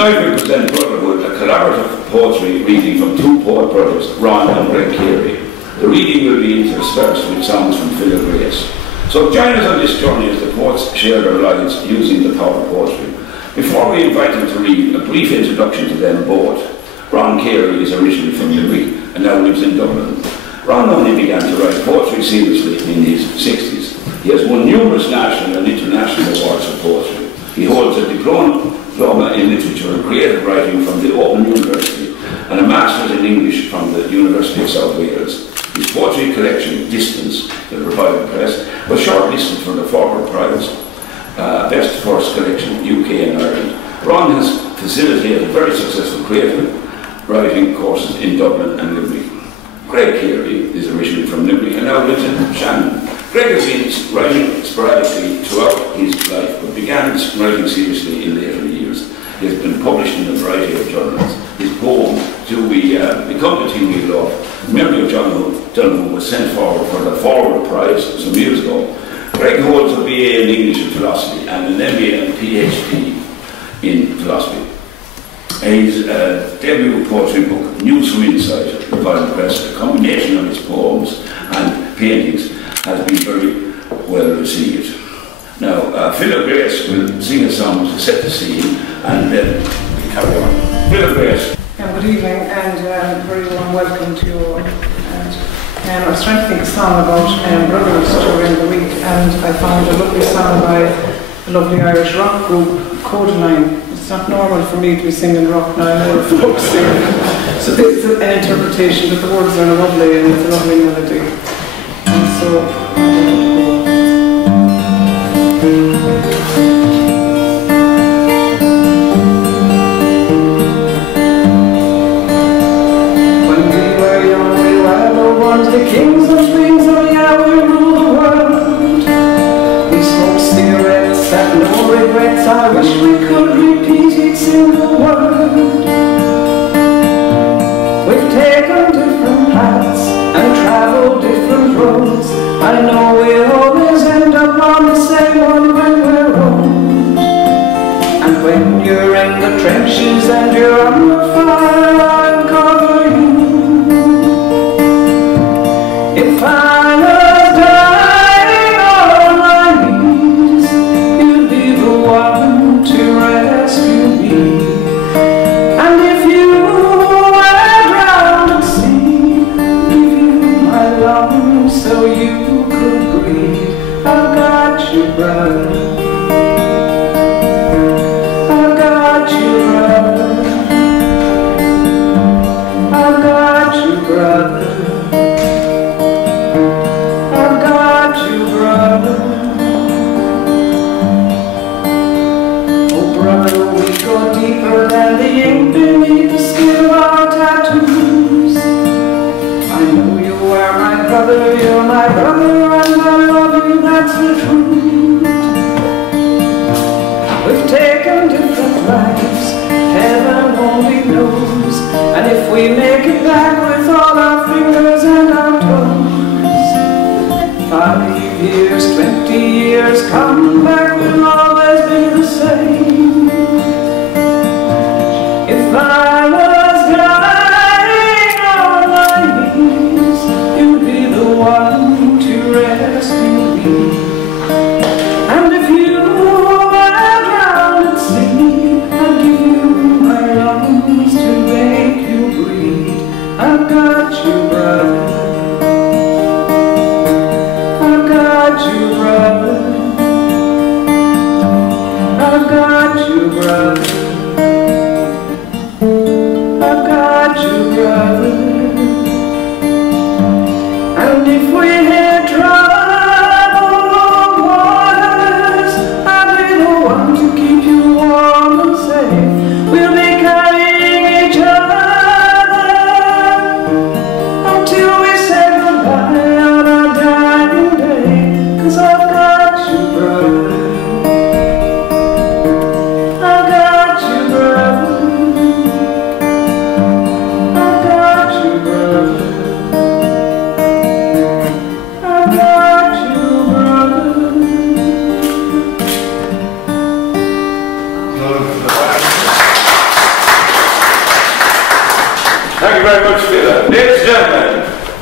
Tonight we present Brotherhood, a collaborative poetry reading from two poet brothers, Ron and Greg Carey. The reading will be interspersed with songs from Phila Grace. So join us on this journey as the poets share their lives using the power of poetry. Before we invite them to read, a brief introduction to them both. Ron Carey is originally from Limerick and now lives in Dublin. Ron only began to write poetry seriously in his 60s. He has won numerous national and international awards for poetry. He holds a diploma in literature and creative writing from the Open University and a master's in English from the University of South Wales. His poetry collection, Distance, the Brotherhood Press, was shortlisted for the Forward Prize, Best First Collection, UK and Ireland. Ron has facilitated very successful creative writing courses in Dublin and Limerick. Greg Carey is originally from Limerick and now lives in Shannon. Greg has been writing sporadically throughout his life, but began writing seriously in later years. He has been published in a variety of journals. His poem, Do We Become the Thing We Love, in memory of John who was sent forward for the Forward Prize some years ago. Greg holds a BA in English and Philosophy and an MA and PhD in Philosophy. His debut poetry book, News from Inside, the Brotherhood Press, a combination of his poems and paintings, has been very well received. Now, Phila Grace will sing a song to set the scene and then we carry on. Phila Grace. Good evening and very warm welcome to you all. And I was trying to think of a song about brothers during the week, and I found a lovely song by a lovely Irish rock group, Code 9. It's not normal for me to be singing rock now, I'm more folk singer. So this is an interpretation, but the words are lovely and it's a lovely melody. And so, the kings of things, oh yeah, we rule the world. We smoke cigarettes, have no regrets. I wish we could repeat each single word. We've taken different paths and travelled different roads. I know we'll always end up on the same one when we're old. And when you're in the trenches and you're under fire, I'll cover you. If I was dying on my knees, you'd be the one to rescue me. And if you were drowned at sea, give you my lungs so you could breathe. I've got you, brother. I've got you, brother. I've got you, brother. Deeper than the ink beneath the skin of our tattoos. I know you are my brother, you're my brother, and I love you, that's the truth. We've taken different lives, heaven only knows. And if we make it back with all our fingers and our toes, 5 years, 20 years, come back, we'll always be the same. If I was dying on my knees, you'd be the one to rescue me. And if you were drowned at sea, I'd give you my lungs to make you breathe. I've got you, brother. I've got you, brother.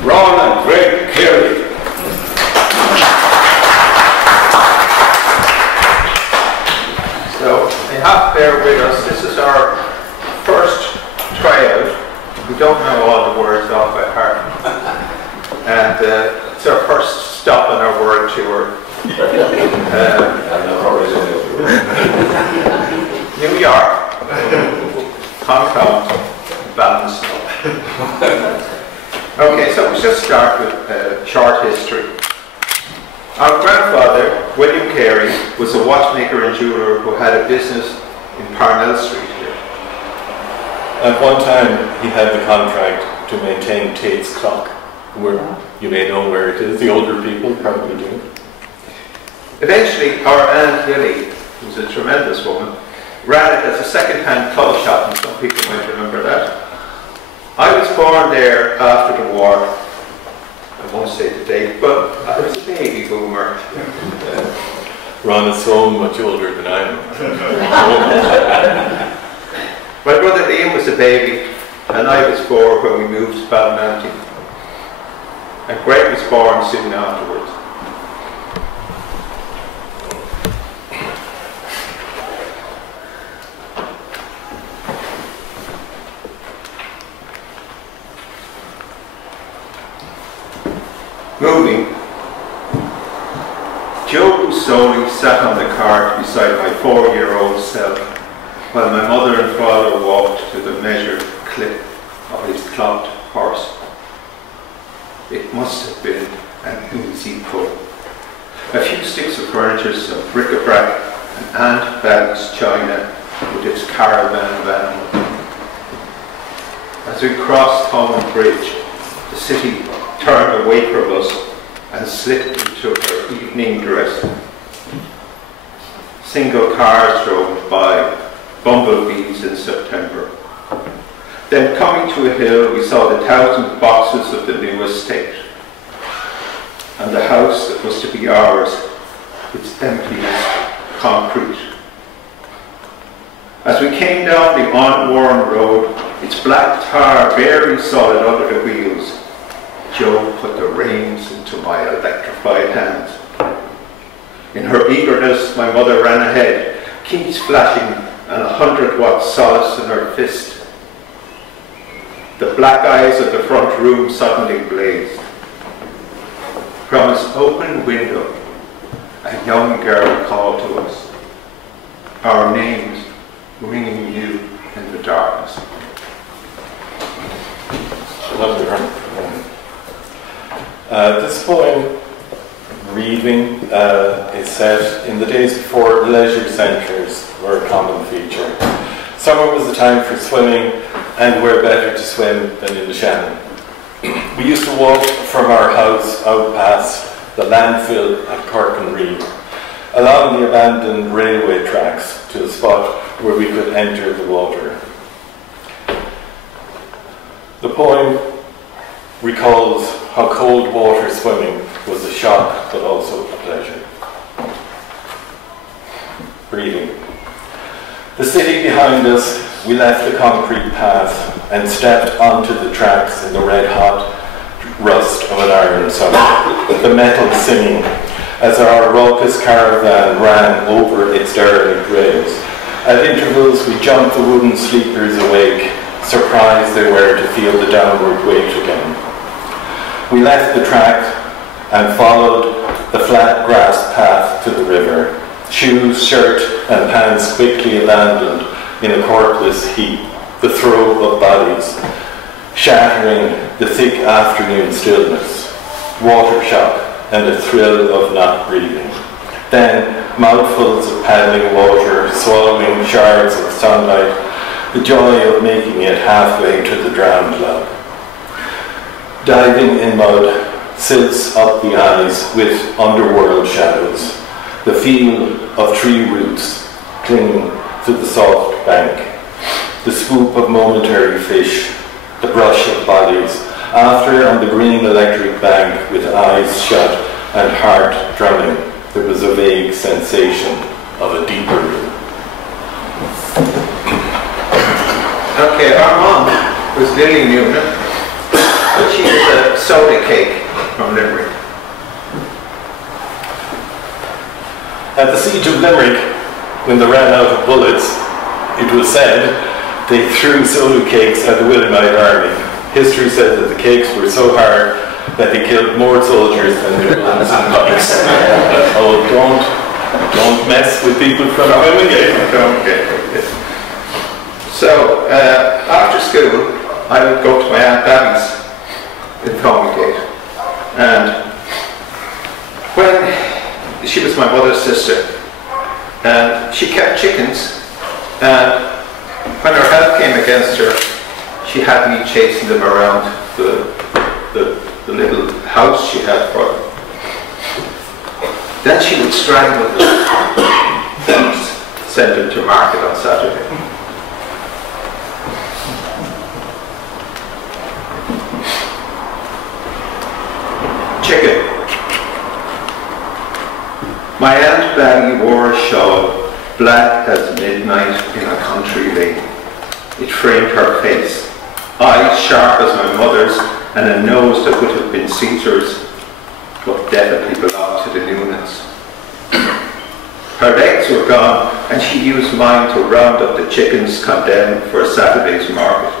Ron and Greg Carey. So, you have to bear with us. This is our first tryout. We don't know all the words off by heart. And it's our first stop on our word tour. New York, Hong Kong, Balance. Okay, so we'll just start with short history. Our grandfather, William Carey, was a watchmaker and jeweller who had a business in Parnell Street here. At one time, he had the contract to maintain Tate's clock, where you may know where it is. The older people probably do. Eventually, our Aunt Lily, who was a tremendous woman, ran it as a second-hand clothes shop, and some people might remember that. I was born there after the war. I won't say the date, but I was a baby boomer. Ron is so much older than I am. My brother Liam was a baby, and I was 4 when we moved to Ballinanty. And Greg was born soon afterwards. Moving, Joe Busoli sat on the cart beside my 4-year-old self while my mother and father walked to the measured clip of his clogged horse. It must have been an easy pull. A few sticks of furniture, some bric-a-brac, and Aunt Bag's china with its caravan of animals. As we crossed Holman Bridge, the city turned away from us and slipped into her evening dress. Single cars drove by, bumblebees in September. Then coming to a hill, we saw the 1,000 boxes of the new estate. And the house that was to be ours, its emptiness, concrete. As we came down the unworn road, its black tar very solid under the wheels, Joe put the reins into my electrified hands. In her eagerness, my mother ran ahead, keys flashing and 100-watt solace in her fist. The black eyes of the front room suddenly blazed. From its open window, a young girl called to us, our names ringing new in the darkness. Lovely. This poem, Reading, is set in the days before leisure centres were a common feature. Summer was the time for swimming, and where better to swim than in the Shannon. We used to walk from our house out past the landfill at Cork and Reed, along the abandoned railway tracks to a spot where we could enter the water. The poem recalls how cold water swimming was a shock but also a pleasure. Breathing. The city behind us, we left the concrete path and stepped onto the tracks in the red-hot rust of an iron summer, the metal singing as our raucous caravan ran over its derelict rails. At intervals, we jumped the wooden sleepers awake, surprised they were to feel the downward weight again. We left the track and followed the flat grass path to the river, shoes, shirt and pants quickly abandoned in a corpulous heap, the throw of bodies, shattering the thick afternoon stillness, water shock and a thrill of not breathing. Then mouthfuls of paddling water, swallowing shards of sunlight, the joy of making it halfway to the drowned log. Diving in mud silts up the eyes with underworld shadows, the feel of tree roots clinging to the soft bank, the swoop of momentary fish, the brush of bodies, after on the green electric bank with eyes shut and heart drumming, there was a vague sensation of a deeper room. Okay, our mom was Lily Newman, but she was a soda cake from Limerick. At the siege of Limerick, when they ran out of bullets, it was said they threw soda cakes at the Williamite army. History says that the cakes were so hard that they killed more soldiers than the bullets and pikes. Oh, don't mess with people from Limerick. Okay. So, after school, I would go to my Aunt Abby's in Comygate. And when she was my mother's sister, and she kept chickens, and when her health came against her, she had me chasing them around the little house she had for them. Then she would strangle them and send them to market on Saturday. Chicken. My Aunt Betty wore a shawl, black as midnight in a country lane. It framed her face, eyes sharp as my mother's, and a nose that would have been Caesar's, but definitely belonged to the Noonans. Her legs were gone, and she used mine to round up the chickens condemned for Saturday's market.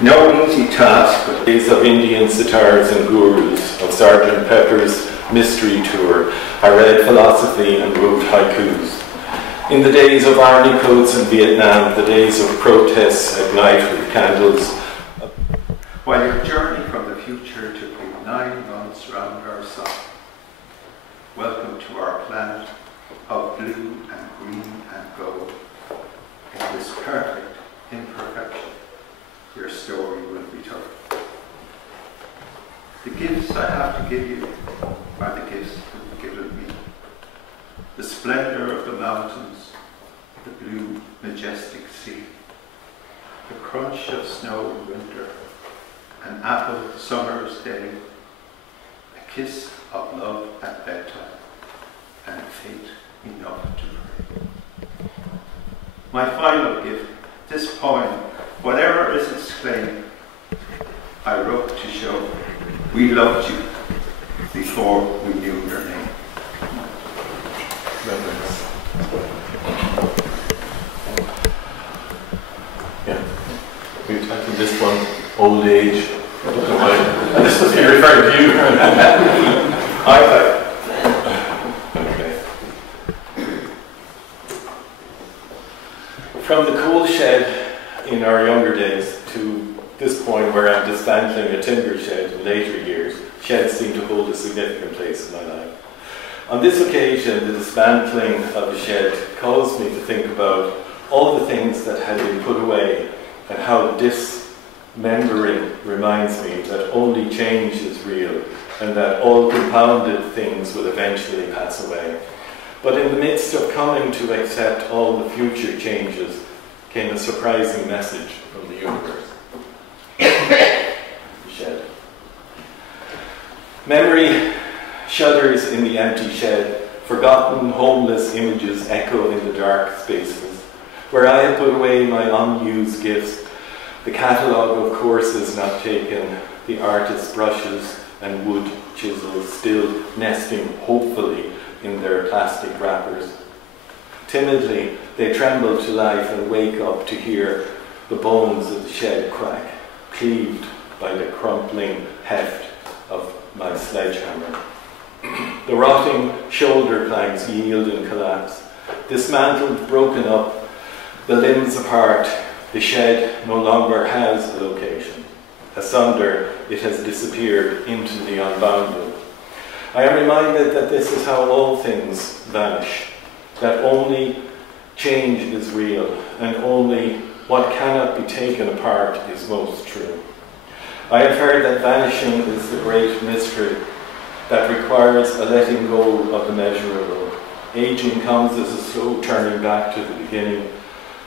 No easy task, but Days of Indian sitars and gurus, of Sergeant Pepper's mystery tour, I read philosophy and wrote haikus. In the days of army coats in Vietnam, the days of protests at night with candles. While your journey from the future took me 9 months round our sun, welcome to our planet of blue and green and gold. In this perfect imperfection, your story will be told. The gifts I have to give you are the gifts you've given me. The splendor of the mountains, the blue, majestic sea, the crunch of snow in winter, an apple summer's day, a kiss of love at bedtime, and fate enough to pray. My final gift, this poem, whatever is its claim, I wrote to show we loved you before we knew your name. Yeah, we've titled this one Old Age. I don't know why. This must be referring to you. Okay. From the coal shed in our younger days to this point where I'm dismantling a timber shed in later years, sheds seem to hold a significant place in my life. On this occasion, the dismantling of a shed caused me to think about all the things that had been put away and how dismembering reminds me that only change is real and that all compounded things will eventually pass away. But in the midst of coming to accept all the future changes came a surprising message from the universe. Shed. Memory shudders in the empty shed. Forgotten, homeless images echo in the dark spaces. Where I had put away my unused gifts, the catalogue of courses not taken, the artist's brushes and wood chisels still nesting hopefully in their plastic wrappers. Timidly, they tremble to life and wake up to hear the bones of the shed crack, cleaved by the crumpling heft of my sledgehammer. The rotting shoulder planks yield and collapse. Dismantled, broken up, the limbs apart, the shed no longer has a location. Asunder, it has disappeared into the unbounded. I am reminded that this is how all things vanish, that only change is real, and only what cannot be taken apart is most true. I have heard that vanishing is the great mystery that requires a letting go of the measurable. Aging comes as a slow turning back to the beginning.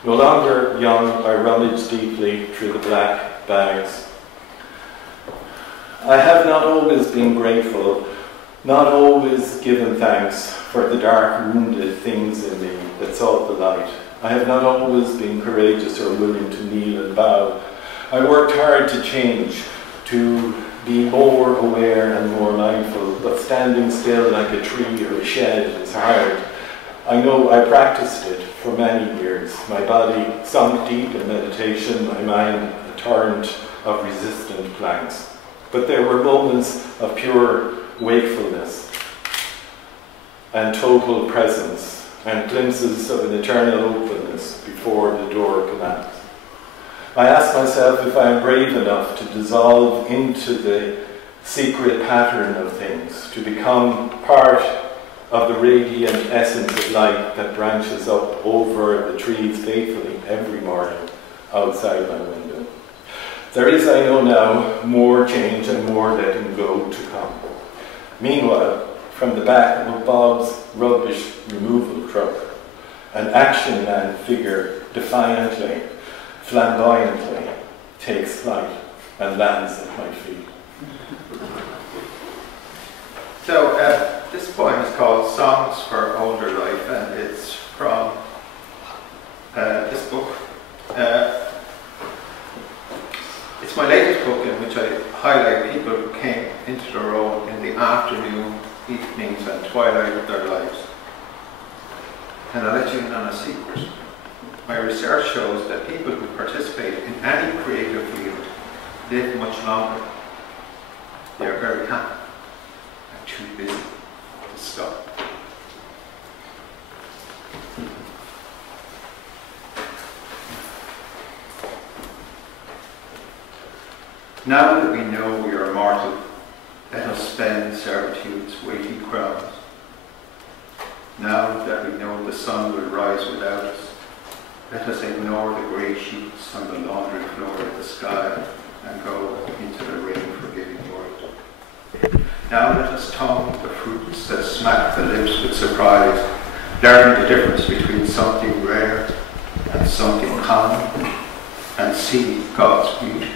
No longer young, I rummage deeply through the black bags. I have not always been grateful, not always given thanks for the dark, wounded things in me that sought the light. I have not always been courageous or willing to kneel and bow. I worked hard to change, to be more aware and more mindful, but standing still like a tree or a shed is hard. I know I practiced it for many years. My body sunk deep in meditation, my mind a torrent of resistant planks. But there were moments of pure wakefulness and total presence and glimpses of an eternal openness before the door collapsed. I ask myself if I am brave enough to dissolve into the secret pattern of things, to become part of the radiant essence of light that branches up over the trees faithfully every morning outside my window. There is, I know now, more change and more letting go to come. Meanwhile, from the back of Bob's rubbish removal truck, an action man figure defiantly, flamboyantly takes flight and lands at my feet. So this poem is called Songs for Older Life, and it's from this book. It's my latest book in which I highlight people who came into their own in the afternoon, evenings and twilight of their lives. And I'll let you in on a secret. My research shows that people who participate in any creative field live much longer. They are very happy and too busy to stop. Now that we know we are mortal, let us spend servitude's weighty crowns. Now that we know the sun will rise without us, let us ignore the grey sheets on the laundry floor of the sky and go into the rain-forgiving world. Now let us tongue the fruits that smack the lips with surprise, learn the difference between something rare and something common, and see God's beauty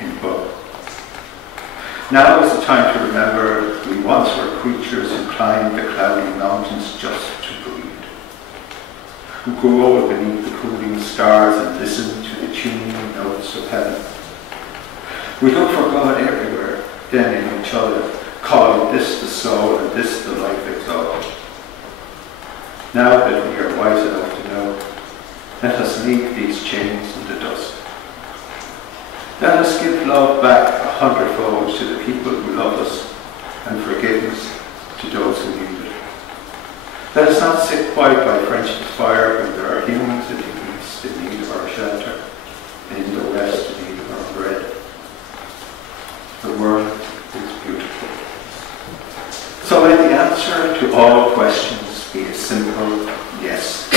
in both. Now is the time to remember we once were creatures who climbed the cloudy mountains just to breathe, who grew old beneath the cooling stars and listened to the tuning notes of heaven. We look for God everywhere, then in each other, calling this the soul and this the life exalted. Now that we are wise enough to know, let us leave these chains in the dust. Let us give love back 100-fold to the people who love us and forgiveness to those who need it. Let us not sit quiet by friendship's fire when there are humans in the east in need of our shelter and in the west in need of our bread. The world is beautiful. So let the answer to all questions be a simple yes.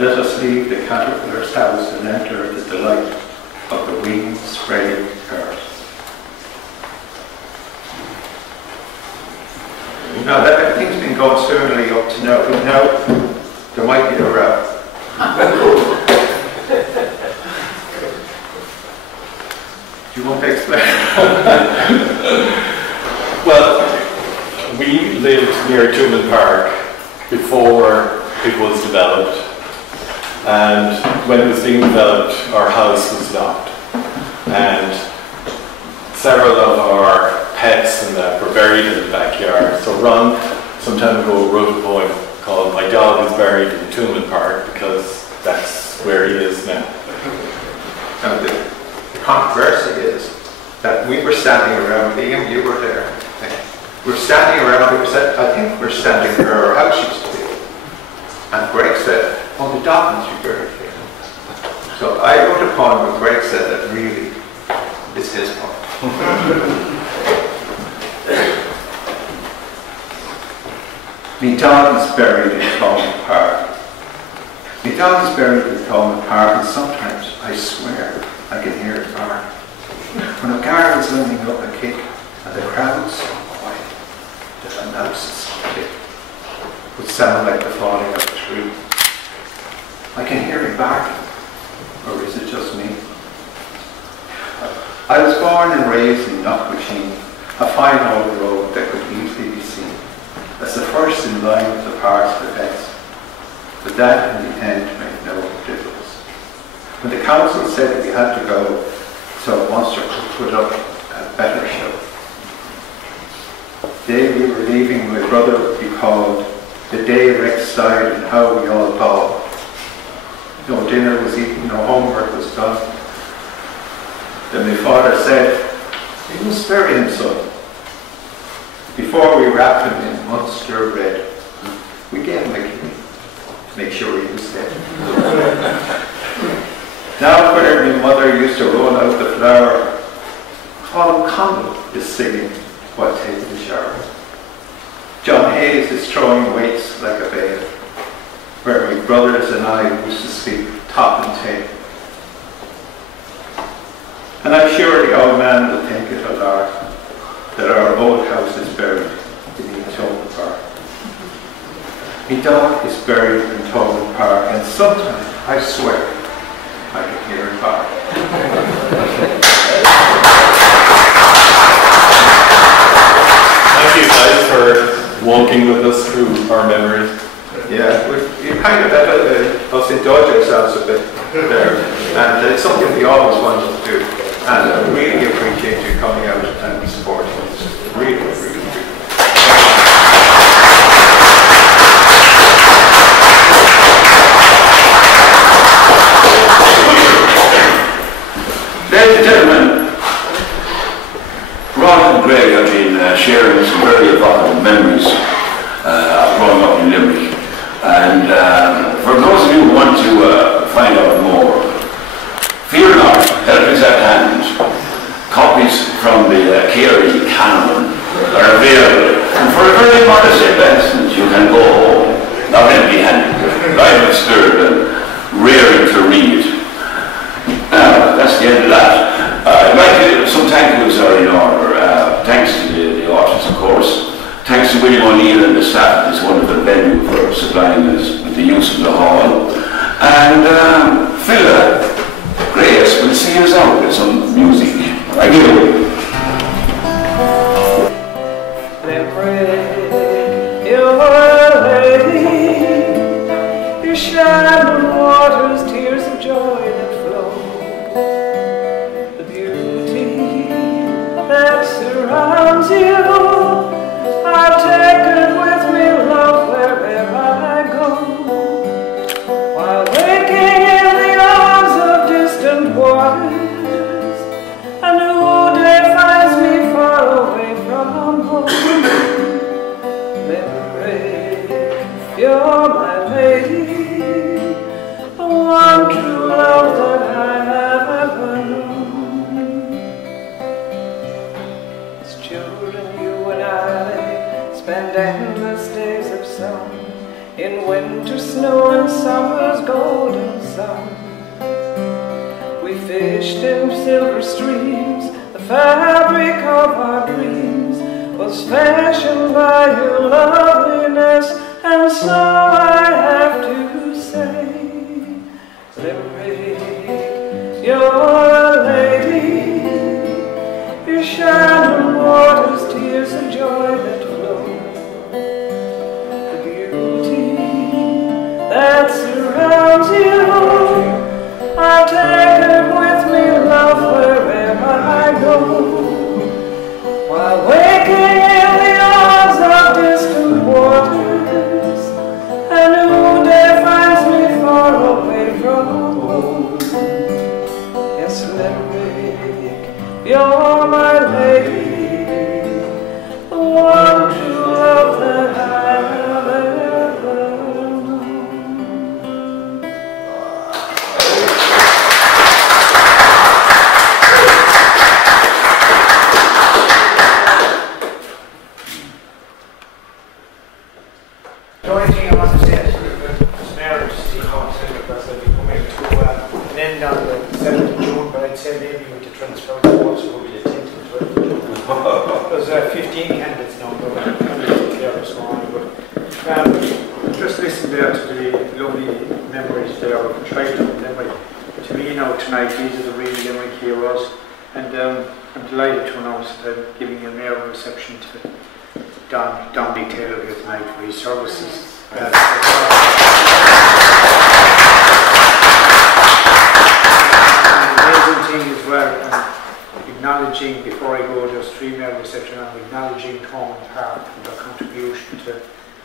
Let us leave the caterpillar's house and enter the delight of the wings spreading earth. Now that everything's been going swimmingly up to now, but now there might be a row. Do you want to explain? Well, we lived near Tuman Park before it was developed. And when it was being developed, our house was locked. And several of our pets and that were buried in the backyard. So Ron, some time ago, wrote a poem called My Dog is Buried in Tuman Park because that's where he is now. Now the controversy is that we were standing around, Liam, you were there. We were standing around, I think we're standing where our house used to be. And Greg said, oh, the dog must be buried here. So I wrote a poem where Greg said that really is his poem. Me dog is buried in Coleman Park. Me dog is buried in Coleman Park, and sometimes, I swear, I can hear it bark. When a guard is lining up a kick, and the crowd's so quiet that a mouse's kick would sound like the falling of a tree. I can hear him barking, or is it just me? I was born and raised in Knockmachine, a fine old road that could easily be seen as the first in line of the parks for pets. But that in the end made no difference. When the council said we had to go, so a monster could put up leaving my brother would be called, the day Rex died and how we all thought. No dinner was eaten, no homework was done. Then my father said, "We must bury him, son." Before we wrapped him in Munster red, we gave him a kidney to make sure he was dead. Now where my mother used to roll out the flour, Colin Condon is singing while taking the shower. John Hayes is throwing weights like a babe, where my brothers and I used to speak top and tail. And I'm sure the old man will think it a lark that our old house is buried beneath Tolman Park. My dog is buried in Tolman Park, and sometimes, I swear, I can hear it bark. Thank you guys for walking with us through our memories. Yeah, you kind of let us indulge ourselves a bit there, and it's something we always wanted to do. And I really appreciate you coming out and supporting us. Really, really, really. Ladies and gentlemen, Ron and Greg have been sharing some very evocative memories of growing up in Limerick. And for those of you who want to find out more, fear not, help is at hand. Copies from the Carey canon are available. And for a very modest investment, you can go home, not empty-handed, right disturbed and raring to read. That's the end of that. I'd like to, some thank yous are in order. Thanks to the authors, of course. Thanks to William O'Neill and the staff at this wonderful venue for supplying us with the use of the hall. And Phila Grace will see us out with some music. Thank you. Limerick, you're a lady. You shine the waters, tears of joy that flow. The beauty that surrounds you, I've taken with me, love, wherever I go. While waking in the arms of distant waters, a new day finds me far away from home. Limerick, you're my lady, the one true love that I have ever known. As children, you and I spend endless days of sun, in winter snow and summer's golden sun. We fished in silver streams, the fabric of our dreams was fashioned by your loveliness, and so I have to say, Limerick, you're a lady. You shine the waters, tears of joy that flow. The beauty that surrounds you, I'll take it with me, love, wherever I go. While waking in the arms of distant waters, a new day finds me far away from home. Yes, Limerick, you're my lady, the one true love that I have ever known. The only thing I want to say is Mayor to see how it's because I'll be coming to an end on the 7th of June, but I'd say maybe with the transfer to also will be the 10th and 12th of June. There's 15 candidates now, but there is one. But just listen there to the lovely memories there of childhood in Limerick. To me now tonight, these are the real Limerick heroes, and I'm delighted to announce that I'm giving a mayor reception to Dominic Taylor here tonight for his services. The amazing thing as well, acknowledging, before I go, there's 3 mayor reception, I'm acknowledging Tolman Park for their contribution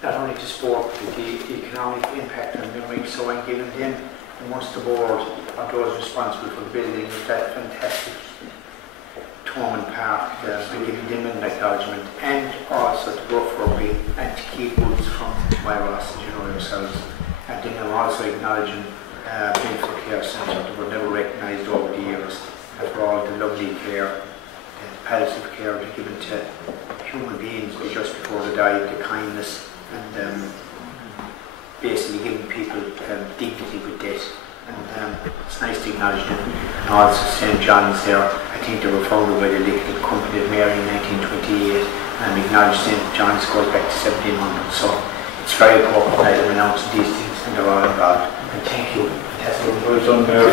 not only to sport, but the economic impact on Limerick. So I'm giving them, amongst the board of those responsible for the building of that fantastic Thomond Park, I'm giving them an acknowledgement, and also to go for rugby and to keep Woods from my Ross, as you know yourselves. And then I'm also acknowledging Brentford Care Centre that were never recognised over the years, and for all the lovely care and palliative care they're given to human beings just before they die, the kindness, and basically giving people dignity with death. And it's nice to acknowledge them. And also St. John's there, I think they were founded by the Licklick Company of Mary in 1928, and acknowledge St. John's goes back to 1700. So it's very important that I'm announcing these things and they're all involved. And thank you. Fantastic. Well done, Mary.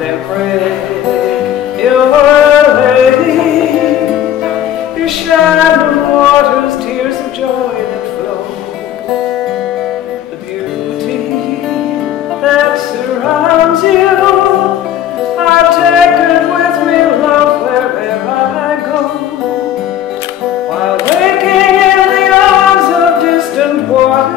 Limerick, you're a lady, you shine the waters, tears of joy that flow. The beauty that surrounds you, I take it with me, love, wherever I go. While waking in the arms of distant waters,